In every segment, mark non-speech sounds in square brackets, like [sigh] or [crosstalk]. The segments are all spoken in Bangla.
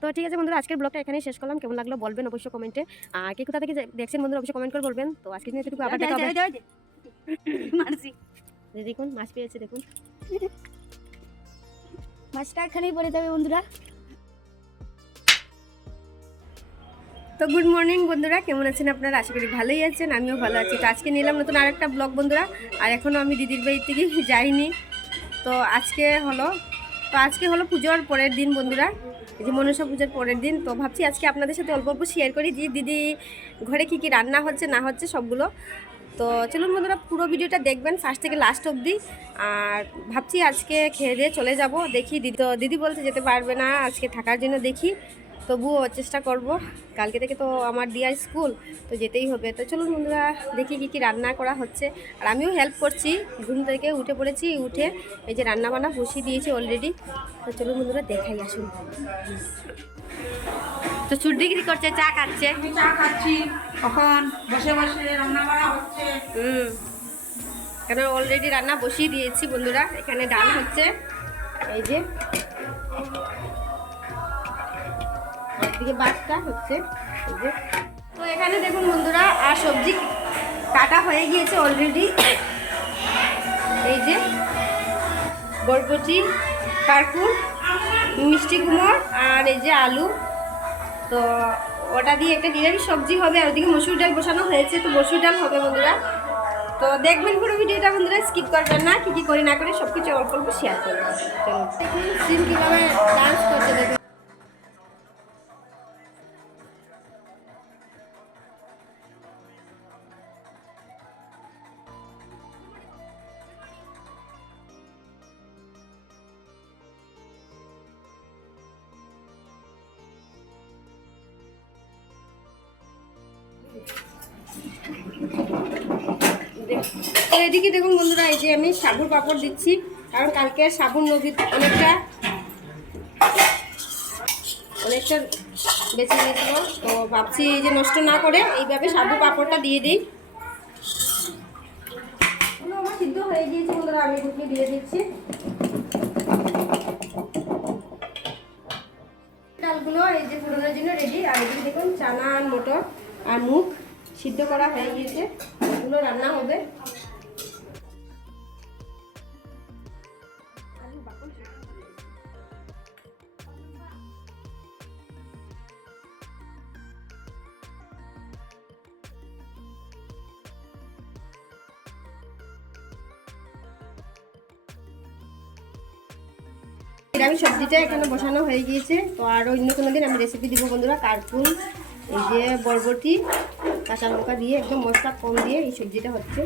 তো ঠিক আছে বন্ধুরা আজকের ব্লগটা এখানেই শেষ করলাম। কেমন লাগল বলবেন অবশ্যই কমেন্টে আর কে কোথা থেকে দেখছেন বন্ধুরা অবশ্যই কমেন্ট করে বলবেন। তো আজকে নিয়ে এতটুকু আবার দেখা হবে। মারছি দেখুন মাছ পেয়েছে দেখুন। মাছটা এখানেই পড়ে যাবে বন্ধুরা। তো গুড মর্নিং বন্ধুরা কেমন আছেন আপনারা? আশা করি ভালোই আছেন আমিও ভালো আছি। তো আজকে নিলাম নতুন আরেকটা ব্লগ বন্ধুরা আর এখনও আমি দিদির বাড়ি থেকে যাইনি। তো আজকে হলো তো আজকে হলো পুজোর পরের দিন বন্ধুরা। এই যে মনসা পূজার পরের দিন, তো ভাবছি আজকে আপনাদের সাথে অল্প অল্প শেয়ার করি যে দিদি ঘরে কি কি রান্না হচ্ছে, না হচ্ছে সবগুলো। তো চলুন বন্ধুরা, পুরো ভিডিওটা দেখবেন ফার্স্ট থেকে লাস্ট অবধি। আর ভাবছি আজকে খেয়ে দিয়ে চলে যাব, দেখি দিদি। তো দিদি বলতে যেতে পারবে না, আজকে থাকার জন্য দেখি। তবুও চেষ্টা করব। কালকে থেকে তো আমার দিয়ার স্কুল তো যেতেই হবে। তো চলুন বন্ধুরা দেখি কী কী রান্না করা হচ্ছে। আর আমিও হেল্প করছি। ঘুম থেকে উঠে পড়েছি উঠে এই যে রান্না বান্না বসিয়ে দিয়েছি অলরেডি তো চলুন বন্ধুরা দেখাই আসুন। তো কি করছে চা খাচ্ছে। চা খাচ্ছি। এখন বসে বসে রান্না করা হচ্ছে। হুম। কেন অলরেডি রান্না বসিয়ে দিয়েছি বন্ধুরা। এখানে ডাল হচ্ছে। এই যে একদিকে বাচ্চা হচ্ছে তো এখানে দেখুন বন্ধুরা, আর সবজি কাটা হয়ে গিয়েছে অলরেডি এই যে বরবটি কারকুল মিষ্টি কুমড়, আর এই যে আলু। তো ওটা দিয়ে একটা নিরামিষ সবজি হবে, আর ওদিকে মসুর ডাল বসানো হয়েছে, তো মসুর ডাল হবে বন্ধুরা। তো দেখবেন পুরো ভিডিওটা বন্ধুরা স্কিপ করবেন না, কি কি করি না করি সব কিছু অল্প অল্প শেয়ার করবেন। চলো। দেখুন, সিম কীভাবে ডান্স করছে, দেখুন। এদিকে দেখুন বন্ধুরা, এই যে আমি সাবুর পাপড় দিচ্ছি, কারণ কালকে সাবুর নদীর অনেকটা অনেকটা বেঁচে গিয়েছিল, তো ভাবছি এই যে নষ্ট না করে এইভাবে সাবু পাপড়টা দিয়ে দিই। আমার সিদ্ধ হয়ে গিয়েছে বন্ধুরা, আমি ঢুকিয়ে দিয়ে দিচ্ছি। ডালগুলো এই যে ফোড়নের জন্য রেডি আর এদিকে দেখুন চানা আর মটর। আর মুখ সিদ্ধ করা হয়ে গিয়েছে। এগুলো রান্না হবে। নিরামিষ সবজিটা এখানে বসানো হয়ে গিয়েছে। তো আর অন্য কোনো দিন আমি রেসিপি দিব বন্ধুরা কার্পুল এই যে বরবটি কাঁচা লঙ্কা দিয়ে একদম মশলা কম দিয়ে এই সবজিটা হচ্ছে।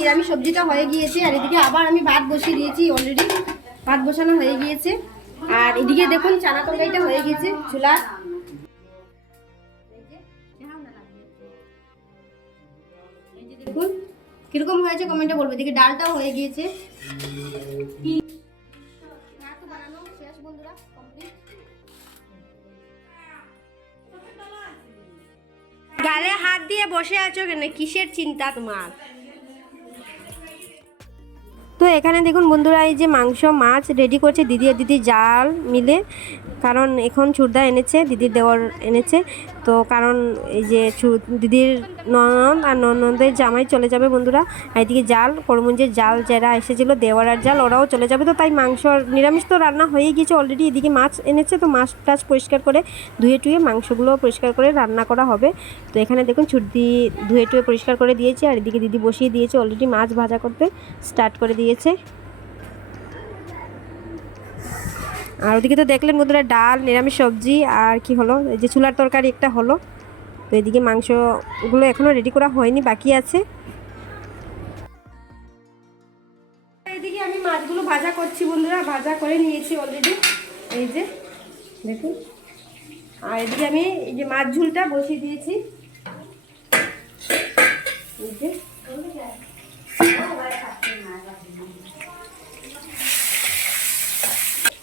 নিরামিষ সবজিটা হয়ে গিয়েছে, আর এদিকে আবার আমি ভাত বসিয়ে দিয়েছি অলরেডি ভাত বসানো হয়ে গিয়েছে। আর এদিকে দেখুন চানা তরকারিটা হয়ে গিয়েছে চুলা কীরকম হয়েছে কমেন্টে বলবে। এদিকে ডালটাও হয়ে গিয়েছে। complete। গালে হাত দিয়ে বসে আছো কেন? কিসের চিন্তা তোমার? তো এখানে দেখুন বন্ধুরা, এই যে মাংস, মাছ রেডি করছে। দিদি আর দিদি জাল মিলে, কারণ এখন চুরদা এনেছে দিদির দেওয়ার এনেছে। তো কারণ এই যে দিদির ননদ আর ননদের জামাই চলে যাবে বন্ধুরা। এদিকে জাল করমুঞ্জের জাল যারা এসেছিল, দেওয়ার আর জাল, ওরাও চলে যাবে। তো তাই মাংস নিরামিষ তো রান্না হয়ে গিয়েছে অলরেডি এদিকে মাছ এনেছে, তো মাছ টাছ পরিষ্কার করে ধুয়ে টুয়ে মাংসগুলো পরিষ্কার করে রান্না করা হবে। তো এখানে দেখুন ছুটি ধুয়ে টুয়ে পরিষ্কার করে দিয়েছে, আর এদিকে দিদি বসিয়ে দিয়েছে অলরেডি মাছ ভাজা করতে। স্টার্ট করে দিয়েছে আর ওদিকে তো দেখলেন বন্ধুরা, ডাল, নিরামিষ সবজি, আর কি হলো? এই যে চুলার তরকারি একটা হলো। তো এদিকে মাংসগুলো এখনও রেডি করা হয়নি, বাকি আছে। এদিকে আমি মাছগুলো ভাজা করছি বন্ধুরা, ভাজা করে নিয়েছি অলরেডি এই যে, দেখুন। আর এদিকে আমি এই যে মাছ ঝুলটা বসিয়ে দিয়েছি। এই যে।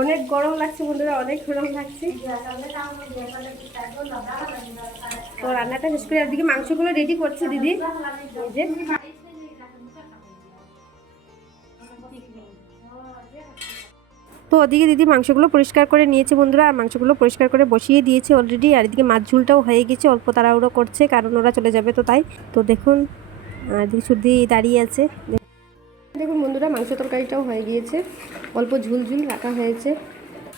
অনেক গরম লাগছে বন্ধুরা, অনেক গরম লাগছে। তো রান্নাটা শেষ করে একদিকে মাংসগুলো রেডি করছে দিদি। যে। তো ওদিকে দিদি মাংসগুলো পরিষ্কার করে নিয়েছে বন্ধুরা, আর মাংসগুলো পরিষ্কার করে বসিয়ে দিয়েছে অলরেডি আর এদিকে মাছ ঝুলটাও হয়ে গেছে, অল্প তাড়াহুড়ো করছে, কারণ ওরা চলে যাবে তো তাই। তো দেখুন আর এদিকে সুদি দাঁড়িয়ে আছে। দেখুন বন্ধুরা মাংস তরকারিটাও হয়ে গিয়েছে। অল্প ঝুলঝুল ঝুল রাখা হয়েছে,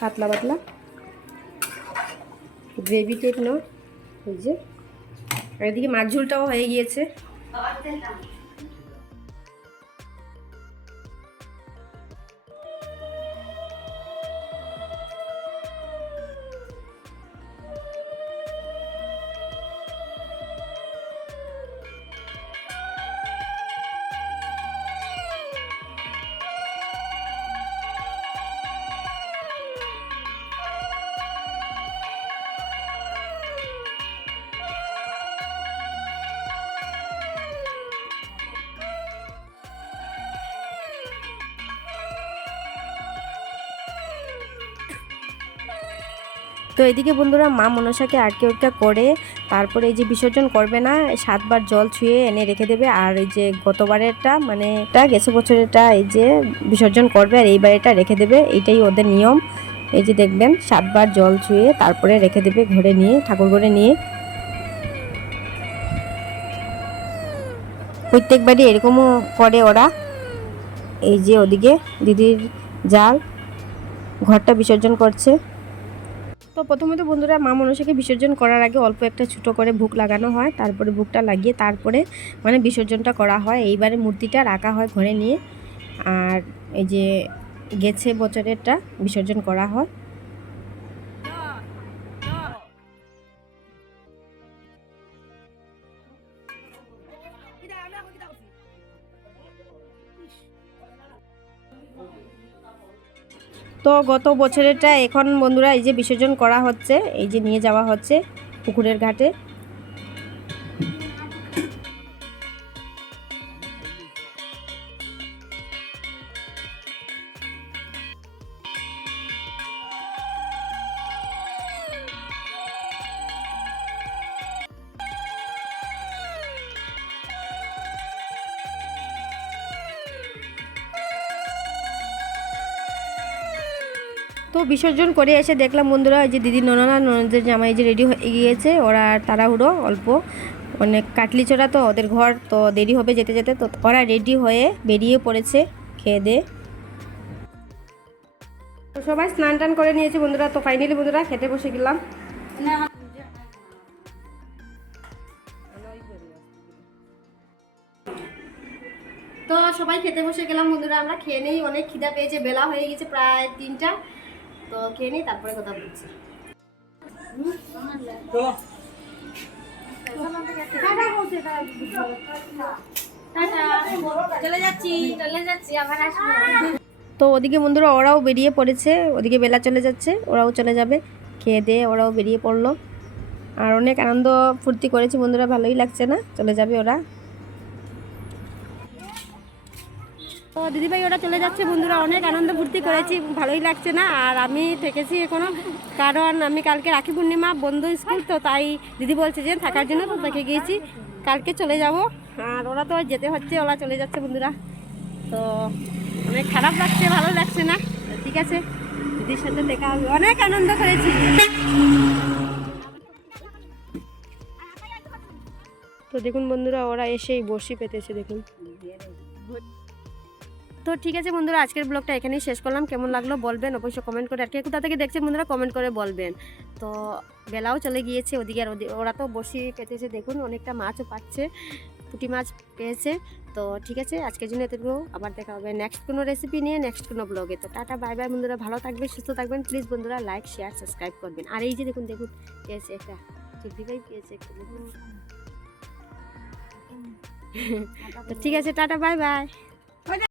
পাতলা পাতলা। গ্রেভি টেকনো, এই যে। এদিকে মাছ ঝুলটাও হয়ে গিয়েছে। তো এদিকে বন্ধুরা মা মনসাকে আটকে ওটা করে তারপরে এই যে বিসর্জন করবে না, সাতবার জল ছুঁয়ে এনে রেখে দেবে। আর এই যে গতবারেরটা মানে এটা গেছে বছরেরটা, এই যে বিসর্জন করবে আর এইবার এটা রেখে দেবে, এইটাই ওদের নিয়ম। এই যে দেখবেন, সাতবার জল ছুঁয়ে তারপরে রেখে দেবে ঘরে নিয়ে, ঠাকুর ঘরে নিয়ে। প্রত্যেকবারই এরকমও করে ওরা। এই যে ওদিকে দিদির জাল, ঘরটা বিসর্জন করছে। তো প্রথমে তো বন্ধুরা মা মনসাকে বিসর্জন করার আগে অল্প একটা ছোটো করে ভুক লাগানো হয়, তারপরে ভুকটা লাগিয়ে তারপরে মানে বিসর্জনটা করা হয়। এইবারে মূর্তিটা রাখা হয় ঘরে নিয়ে, আর এই যে গেছে বছরেরটা বিসর্জন করা হয়। তো গত বছরেরটা এখন বন্ধুরা এই যে বিসর্জন করা হচ্ছে, এই যে নিয়ে যাওয়া হচ্ছে পুকুরের ঘাটে। তো বিসর্জন করে এসে দেখলাম বন্ধুরা যে দিদি নননা ননদের জামাই যে রেডি হয়ে গিয়েছে, ওরা তাড়াহুড়ো, অল্প। অনেক কাটলি চড়া তো, ওদের ঘর তো দেরি হবে যেতে যেতে, তো ওরা রেডি হয়ে বেরিয়ে পড়েছে খেয়ে দিয়ে তো সবাই স্নান টান করে নিয়েছে বন্ধুরা, তো ফাইনালি বন্ধুরা খেতে বসে গেলাম। তো সবাই খেতে বসে গেলাম বন্ধুরা, আমরা খেয়ে নেই, অনেক খিদা পেয়েছে, বেলা হয়ে গেছে প্রায় তিনটা। তো খেয়ে নিই তারপরে কথা বলছি চলে যাচ্ছি চলে যাচ্ছি আবার আসব। তো ওদিকে বন্ধুরা ওরাও বেরিয়ে পড়েছে। ওদিকে বেলা চলে যাচ্ছে ওরাও চলে যাবে। খেয়ে দিয়ে ওরাও বেরিয়ে পড়ল। আর অনেক আনন্দ ফুর্তি করেছি বন্ধুরা ভালোই লাগছে না? চলে যাবে ওরা। দিদিভাই ওরা চলে যাচ্ছে, বন্ধুরা অনেক আনন্দ ফুর্তি করেছি, ভালোই লাগছে না? আর আমি থেকেছি এখনও। কারণ আমি কালকে রাখি পূর্ণিমা, বন্ধু স্কুল, তো তাই দিদি বলছে যে থাকার জন্য, তো থেকে গিয়েছি। কালকে চলে যাব। আর ওরা তো যেতে হচ্ছে, ওরা চলে যাচ্ছে, বন্ধুরা। তো অনেক খারাপ লাগছে, ভালো লাগছে না? ঠিক আছে, দিদির সাথে দেখা হবে। অনেক আনন্দ করেছি। তো দেখুন, বন্ধুরা, ওরা এসেই বসি পেতেছে, দেখুন। তো ঠিক আছে বন্ধুরা আজকের ব্লগটা এখানেই শেষ করলাম। কেমন লাগল বলবেন অবশ্যই কমেন্ট করে আর কে কোথা থেকে দেখছে বন্ধুরা কমেন্ট করে বলবেন। তো বেলাও চলে গিয়েছে ওদিকে আর ওরা তো বসি পেতেছে দেখুন অনেকটা মাছও পাচ্ছে পুঁটি মাছ পেয়েছে। তো ঠিক আছে আজকের জন্য এতটুকু। আবার দেখা হবে নেক্সট কোনো রেসিপি নিয়ে নেক্সট কোনো ব্লগে তো টাটা বাই বাই বন্ধুরা ভালো থাকবেন সুস্থ থাকবেন। প্লিজ বন্ধুরা লাইক শেয়ার সাবস্ক্রাইব করবেন। আর এই যে দেখুন দেখুন পেয়েছে একটা। ভাই পেয়েছে একটা দেখুন। [laughs] তো ঠিক আছে টাটা বাই বাই